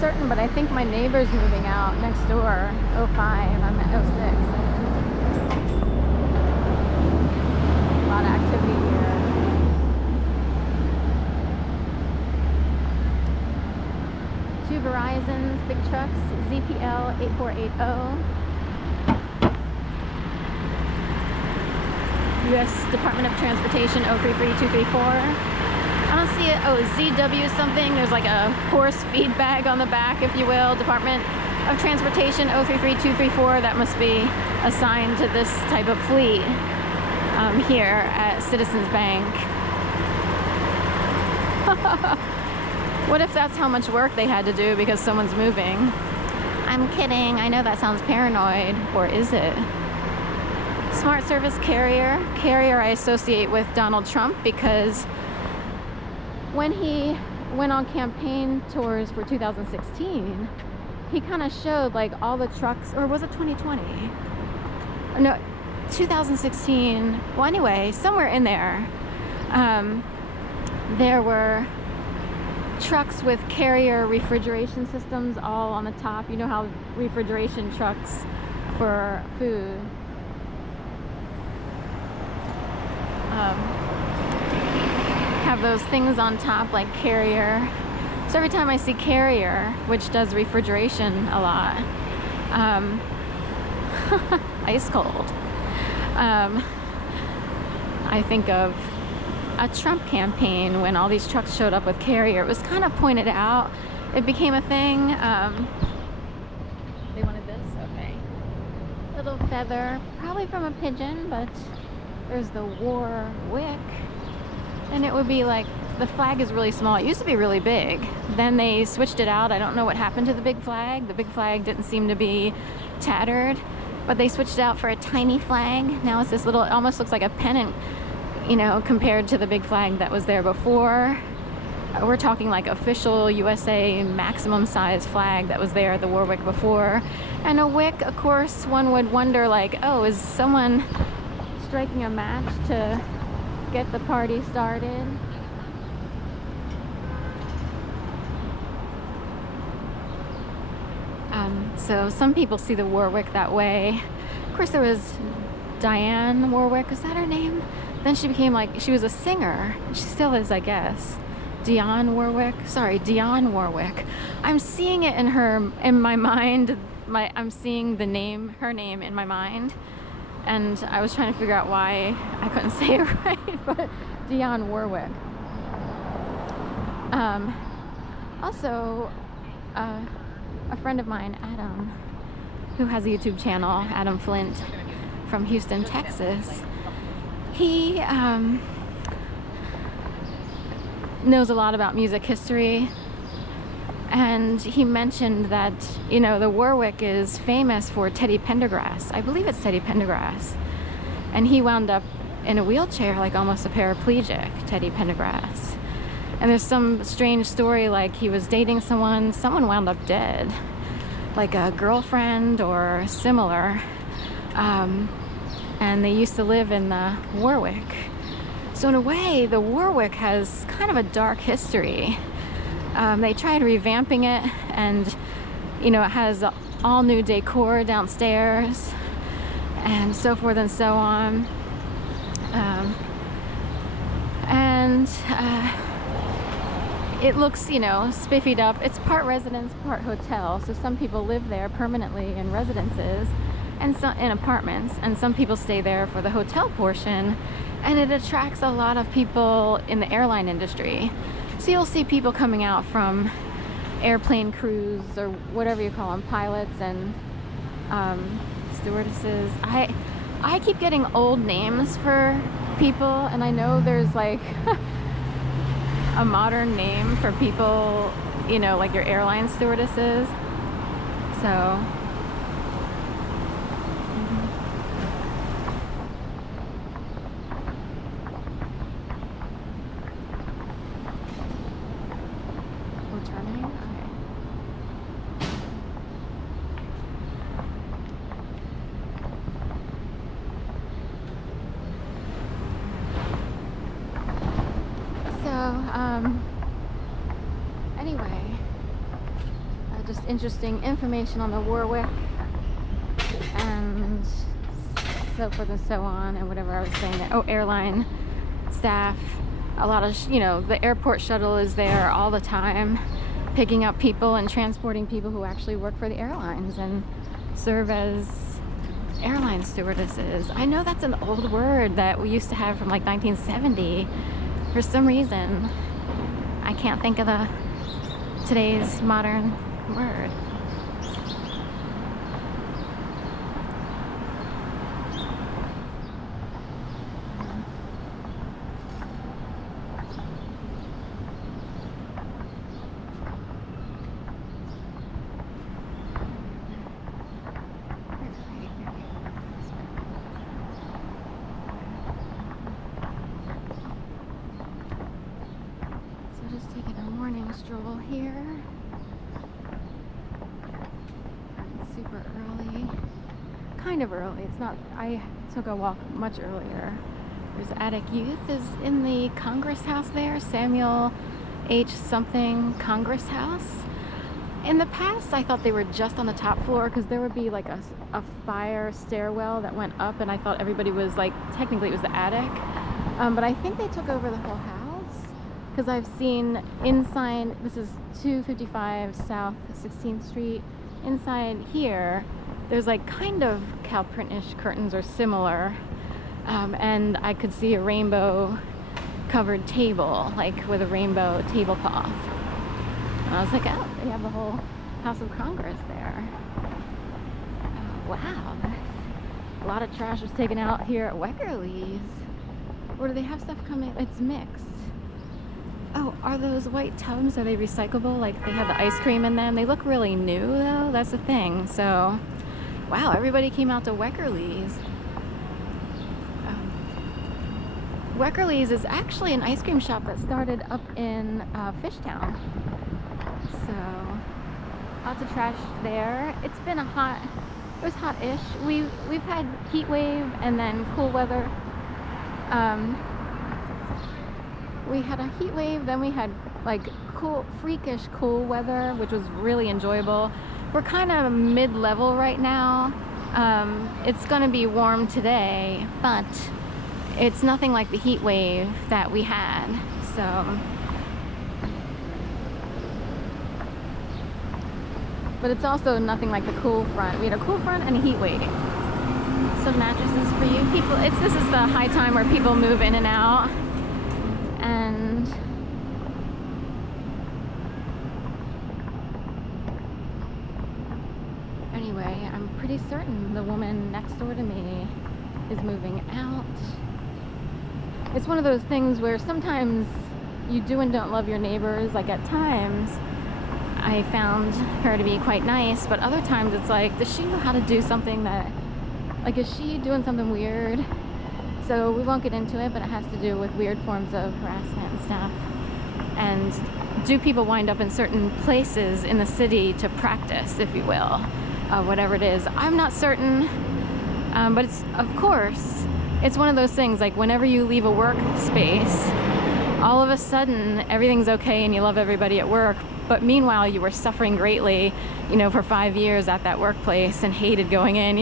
certain, but I think my neighbor's moving out next door. 05, I'm at 06. A lot of activity here. Two Verizons, big trucks, ZPL 8480. U.S. Department of Transportation 033234. I don't see it. Oh, ZW something. There's like a horse feed bag on the back, if you will. Department of Transportation 033234. That must be assigned to this type of fleet here at Citizens Bank. What if that's how much work they had to do because someone's moving? I'm kidding. I know that sounds paranoid. Or is it? Smart Service Carrier. Carrier I associate with Donald Trump because when he went on campaign tours for 2016, he kind of showed like all the trucks, or was it 2020? No, 2016. Well, anyway, somewhere in there, there were trucks with Carrier refrigeration systems all on the top. You know how refrigeration trucks for food. Have those things on top like Carrier. So every time I see Carrier, which does refrigeration a lot, ice cold, I think of a Trump campaign when all these trucks showed up with Carrier. It was kind of pointed out. It became a thing. They wanted this? Okay. Little feather, probably from a pigeon, but there's the Warwick. And it would be like, the flag is really small. It used to be really big. Then they switched it out. I don't know what happened to the big flag. The big flag didn't seem to be tattered, but they switched it out for a tiny flag. Now it's this little, it almost looks like a pennant, you know, compared to the big flag that was there before. We're talking like official USA maximum size flag that was there at the Warwick before. And a wick, of course, one would wonder like, oh, is someone striking a match to get the party started? So some people see the Warwick that way. Of course, there was Diane Warwick, is that her name? Then she became like, she was a singer. She still is, I guess. Dionne Warwick. I'm seeing it in my mind. I'm seeing the name, her name in my mind. And I was trying to figure out why I couldn't say it right, but Dionne Warwick. Also, a friend of mine, Adam, who has a YouTube channel, Adam Flint, from Houston, Texas, he knows a lot about music history, and he mentioned that, you know, the Warwick is famous for Teddy Pendergrass. I believe it's Teddy Pendergrass. And he wound up in a wheelchair, like almost a paraplegic, Teddy Pendergrass. And there's some strange story, like he was dating someone wound up dead, like a girlfriend or similar. And they used to live in the Warwick. So in a way, the Warwick has kind of a dark history. They tried revamping it, and you know, it has all new decor downstairs and so forth and so on. It looks, you know, spiffied up. It's part residence, part hotel. So some people live there permanently in residences and some in apartments, and some people stay there for the hotel portion. And it attracts a lot of people in the airline industry. So you'll see people coming out from airplane crews or whatever you call them, pilots and stewardesses. I keep getting old names for people, and I know there's like a modern name for people, you know, like your airline stewardesses. So we're turning. Okay. Anyway, just interesting information on the Warwick and so forth and so on, and whatever I was saying there. Oh, airline staff. A lot of, you know, the airport shuttle is there all the time, picking up people and transporting people who actually work for the airlines and serve as airline stewardesses. I know that's an old word that we used to have from like 1970. For some reason, I can't think of today's modern word. Taking a morning stroll here. It's super early. Kind of early. It's not, I took a walk much earlier. There's Attic Youth is in the Congress House there. Samuel H. something Congress House. In the past, I thought they were just on the top floor because there would be like a fire stairwell that went up, and I thought everybody was like, technically it was the attic. But I think they took over the whole house. Because I've seen inside, this is 255 South 16th Street, inside here, there's like kind of cow print-ish curtains or similar, and I could see a rainbow covered table, like with a rainbow tablecloth. And I was like, oh, they have the whole House of Congress there. Oh, wow. A lot of trash was taken out here at Weckerly's. Or do they have stuff coming? It's mixed. Oh, are those white tubs, are they recyclable? Like they have the ice cream in them? They look really new though, that's the thing. So, wow, everybody came out to Weckerly's. Weckerly's is actually an ice cream shop that started up in Fishtown. So, lots of trash there. It's been it was hot-ish. We've had heat wave and then cool weather. We had a heat wave, then we had like cool, freakish cool weather, which was really enjoyable. We're kind of mid-level right now. It's gonna be warm today, but it's nothing like the heat wave that we had, so. But it's also nothing like the cool front. We had a cool front and a heat wave. Some mattresses for you. This is the high time where people move in and out. And anyway, I'm pretty certain the woman next door to me is moving out. It's one of those things where sometimes you do and don't love your neighbors. Like at times I found her to be quite nice, but other times it's like, does she know how to do something that, like, is she doing something weird? So we won't get into it, but it has to do with weird forms of harassment and stuff. And do people wind up in certain places in the city to practice, if you will, whatever it is? I'm not certain, but it's, of course, it's one of those things, like whenever you leave a workspace, all of a sudden everything's okay and you love everybody at work, but meanwhile you were suffering greatly, you know, for 5 years at that workplace and hated going in.